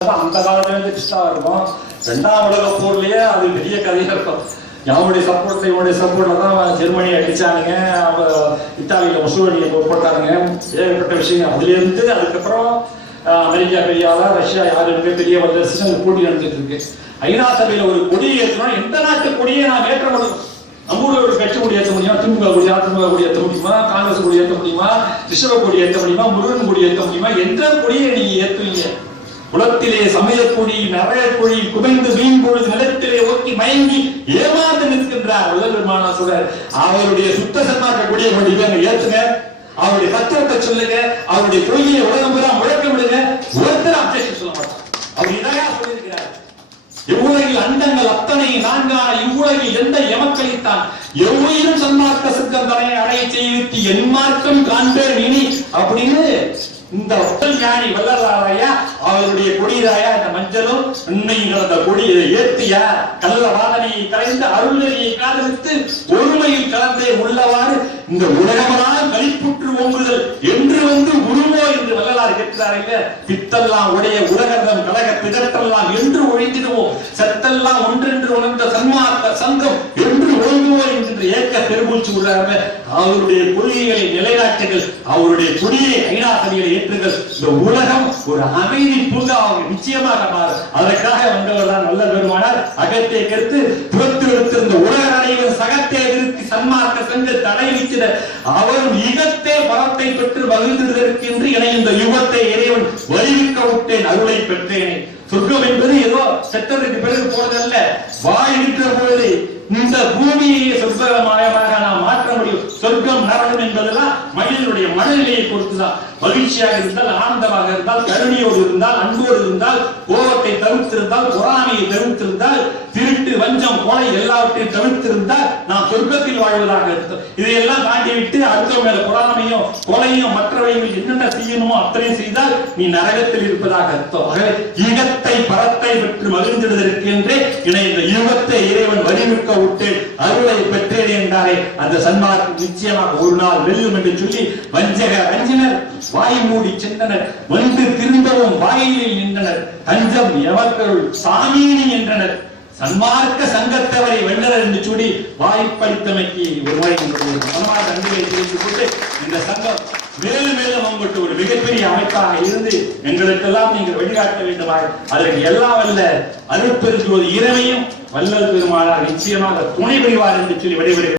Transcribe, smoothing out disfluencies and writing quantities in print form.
அந்த காலத்துல கிருஷ்ணா இருக்கும். ரெண்டாம் உலக போர்லயே அது பெரிய கதையா இருக்கும். அவனுடைய சப்போர்ட்ல தான் ஜெர்மனி அடிச்சானுங்க, இத்தாலியில முசோலினியை போட்டானுங்க. ஏகப்பட்ட விஷயம் அதுல இருந்து அதுக்கப்புறம் அமெரிக்கா பெரிய ஆளா, ரஷ்யா யாரு பெரிய வல்லரசு போட்டி நடந்துட்டு இருக்கு. ஐநா சபையில ஒரு கொடியை ஏற்றணும். எந்த நாட்டு கொடியை நாம் ஏற்ற முடியும்? நம்ம ஊர்ல ஒரு கட்சி கொடி ஏற்ற முடியுமா? திமுக கொடி, அதிமுக கொடி ஏற்ற முடியுமா? காங்கிரஸ் கொடி ஏற்ற முடியுமா? ரிஷப கொடி ஏற்ற முடியுமா? முருகன் கொடி ஏற்ற முடியுமா? எந்த கொடியை நீங்க ஏற்றுவீங்க? குளத்திலே சமயக்குழி, நரகுழி குமைந்து வீண் பொழுது நிலத்திலே ஓக்கி மயங்கி ஏமாந்து நிற்கின்றார் வள்ளல் பெருமானார் சொல்றார். அவருடைய சுத்த சன்மார்க்க கொடியை கொண்டு ஏற்றுங்க, அவருடைய தத்துவத்தை சொல்லுங்க, அவருடைய கொள்கையை உலகம் பூரா முழக்க விடுங்க. ஒருத்தர் அப்ஜெக்ஷன் சொல்ல மாட்டார். அவர் இதையா சொல்லியிருக்கிறார். இவ்வுலகில் அண்டங்கள் அத்தனை நான்கான இவ்வுலகில் எந்த எமக்களித்தான் எவ்வுயிரும் சன்மார்க்க சிக்கந்தனை அடைய செய்வித்து என் மார்க்கம் காண்பேன் இனி அப்படின்னு இந்த ஞானி வல்லலாரையா அவருடைய கொடிதாயா இந்த மஞ்சளும் உண்மையும் அந்த கொடியை ஏற்றியா கள்ள வாதனையை கலைந்து அருள்நெறியை காதலித்து ஒருமையில் கலந்தே உள்ளவாறு இந்த உலகமெல்லாம் கலிப்புற்று ஓங்குதல் என்று வந்து உருவோ என்று வல்லலார் கேட்கிறார்கள். பித்தெல்லாம் உடைய உலகம் கழக பிதற்றெல்லாம் என்று ஒழிந்திடுவோம், சத்தெல்லாம் ஒன்றென்று உணர்ந்த சன்மார்க்க சங்கம் என்று ஒழுங்குவோம் என்கின்ற ஏக்க பெருமூச்சு விடுறாங்க. அவருடைய கொள்கைகளை நிலைநாட்டுகள், அவருடைய கொடியை ஐநா சபையில் ஏற்றுங்கள். இந்த உலகம் ஒரு அமைதி பூங்கா நிச்சயமாக மாறும். அதற்காக வந்தவர் தான் வள்ளல் பெருமானார். அகத்தை கருத்து புறத்து எடுத்திருந்த உலக அனைவரும் சகத்தை எதிர்த்து சன்மார்க்க சங்க தடைவித்திட அவரும் யுகத்தே பரத்தை பெற்று மகிழ்ந்திருக்கின்ற என இந்த யுகத்தை இறைவன் வலிவிக்க விட்டேன், அருளை பெற்றேனே. சொர்க்கம் என்பது ஏதோ செத்ததுக்கு பிறகு போறதல்ல. வாழ்கின்ற பொழுது இந்த பூமியை சொர்க்கமயமாக நாம் மாற்ற முடியும். சொர்க்கம் நரகம் என்பதெல்லாம் மனிதனுடைய மனநிலையை பொறுத்துதான். மகிழ்ச்சியாக இருந்தால், ஆனந்தமாக இருந்தால், கருணையோடு இருந்தால், அன்போடு இருந்தால், கோபத்தை தவிர்த்திருந்தால், பொறாமையை தவிர்த்திருந்தால், திருட்டு வஞ்சம் கொலை எல்லாவற்றையும் தவிர்த்திருந்தால் நாம் சொர்க்கத்தில் வாழ்வதாக இருக்கும். இதையெல்லாம் தாண்டி விட்டு அடுத்த மேல பொறாமையும் கொலையும் மற்றவையும் என்னென்ன செய்யணுமோ அத்தனை செய்தால் நீ நரகத்தில் இருப்பதாக அர்த்தம். யுகத்தை பரத்தை பெற்று மகிழ்ந்திடுவதற்கு என்றே இந்த யுகத்தை இறைவன் வரிவிக்க விட்டு அருளை பெற்றேன் என்றாரே அந்த சன்மார்க்கம் நிச்சயமாக ஒரு நாள் வெல்லும் என்று சொல்லி வஞ்சினர் வாய் மூடி சென்றனர். வந்து திரும்பவும் வாயிலில் நின்றனர். தஞ்சம் எவர்கள் சாமீனி என்றனர். சன்மார்க்க சங்கத்தவரை வென்றனர் என்று சொல்லி வாய்ப்பளித்தமைக்கு ஒருவாய் மனமான நன்றியை தெரிவித்துக் கொண்டு இந்த சங்கம் மேலும் மேலும் உங்களுக்கு ஒரு மிகப்பெரிய அமைப்பாக இருந்து எங்களுக்கெல்லாம் நீங்கள் வழிகாட்ட வேண்டுமாய் அதற்கு எல்லாம் வல்ல அருட்பெருஞ்சோதி இறைமையும் வள்ளல் பெருமானார் நிச்சயமாக துணை புரிவார் என்று சொல்லி விடைபெறுகிறேன்.